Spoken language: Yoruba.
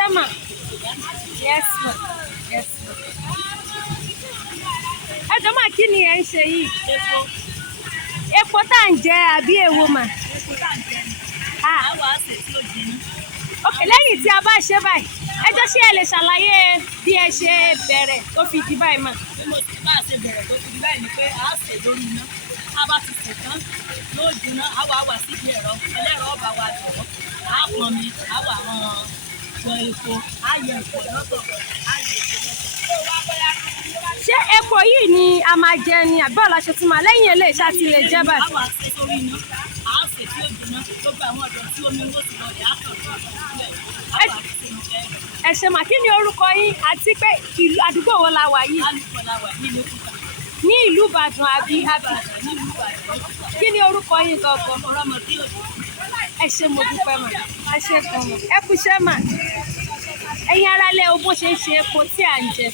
Yes, ma. Yes, ma. Yes, ma. Ẹ jọ̀ọ́ mà, kí ni ẹ ń ṣe yìí? Epo tá à ń jẹ àbí èwo mà? Epo tá à ń jẹ ni. Ah. Àwọn àṣẹ tí ó jiná. Ok, lẹ́yìn tí a bá ṣe báyìí, ẹ jọ̀ọ́ ṣé ẹ lè ṣàlàyé bí ẹ ṣe bẹ̀rẹ̀ tó fi di báyìí mà? Bí mo ti bá ṣe bẹ̀rẹ̀ tó fi di báyìí ni pé a ṣe lórí iná. A bá ti sè tán, yóò jiná, a wà síbi ẹ̀rọ. Ẹlẹ́rọ ọba wa jọ̀wọ́. A pọn mi, a wà wọ epo, a yẹ epo lọ́tọ̀, a yẹ epo lọ́tọ̀. Ṣé epo yìí ni a máa jẹ ni àbí ọ̀la ṣe tún máa lẹ́yìn eléyìí ṣá ti lè jẹ báyìí? A wà ṣe sórí iná, a ṣe tí ó jiná, gbogbo àwọn ọ̀dọ́ tí omi ló ti lọ dé, a kàn tó sílẹ̀. A wà sí inú jẹ́. Ẹ ṣé mà, kí ni orúkọ yín àti pé ìlú àdúgbò wo la wà yìí? Alùpùpù la wà nílùú Kúta. Ní ìlú Ìbàdàn àbí Nílùú Ìbàdàn. kí ni orúkọ yín gangan? Ọ̀rọ̀mọdé òjò. Ẹ ṣé mo dúpẹ́ mà, ẹ ṣé gan mà, ẹ kú iṣẹ́ mà. Ẹ̀yin aráalé o bó ṣe ń ṣe epo tí à ń jẹ.